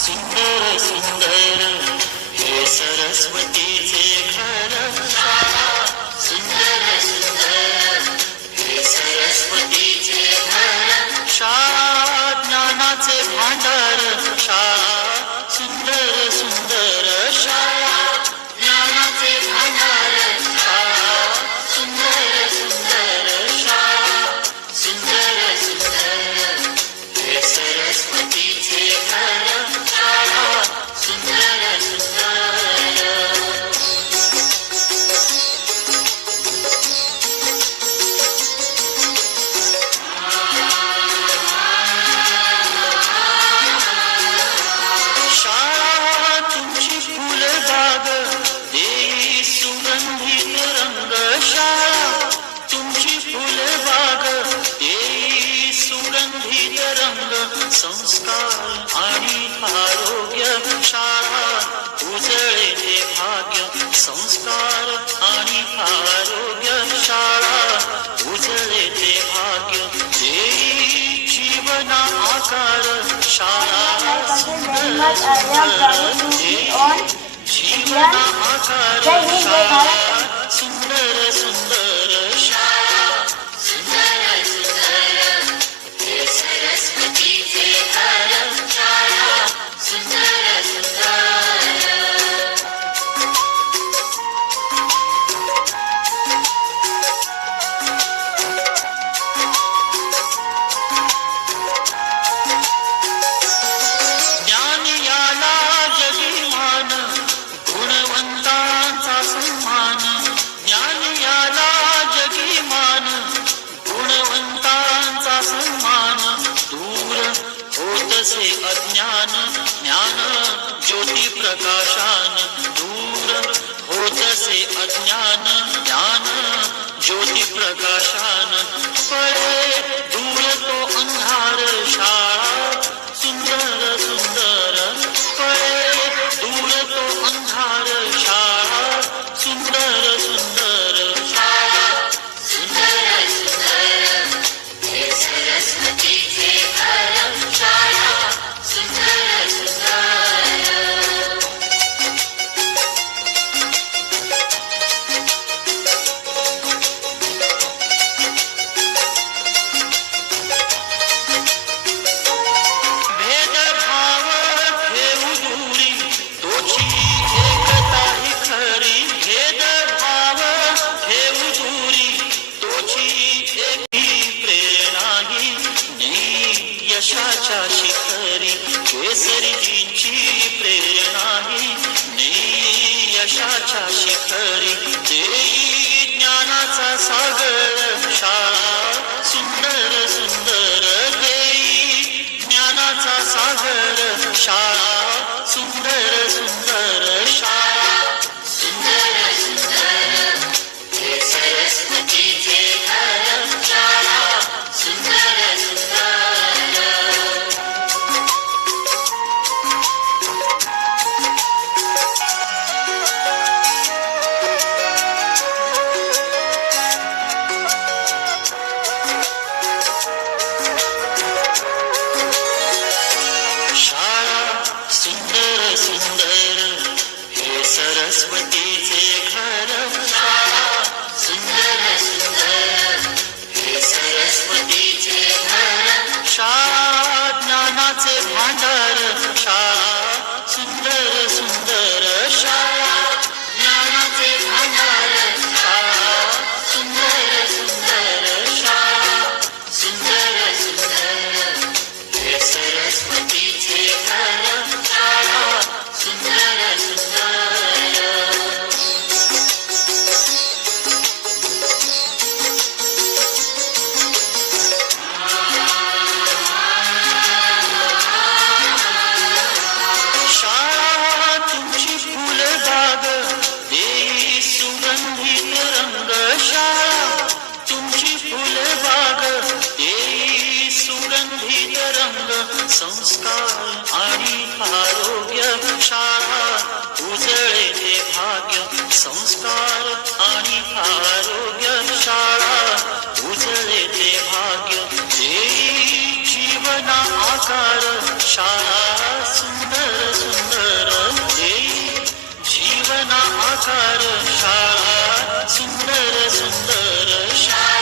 सुंदर सुंदर हे सरस्वतीचे वीर्य रंग संस्कार आणि आरोग्य शाळा उजळे ते भाग्य संस्कार आणि आरोग्य शाळा उजळे ते भाग्य जे जीवना आकार शाळा सुंदर जीवना आकार शाळा सुंदर सुंदर Nana. तुझी प्रेरणा ही ने यशाच्या शिखरी. ते ज्ञानाचा सागर. Just with you. सुगंधित रंग संस्कार आणि आरोग्य शाळा उजळे ते भाग्य संस्कार आणि आरोग्य शाळा उजळे ते भाग्य ते जीवना आकार शाळा सुंदर सुंदर ते जीवना आकार शाळा सुंदर सुंदर शाळा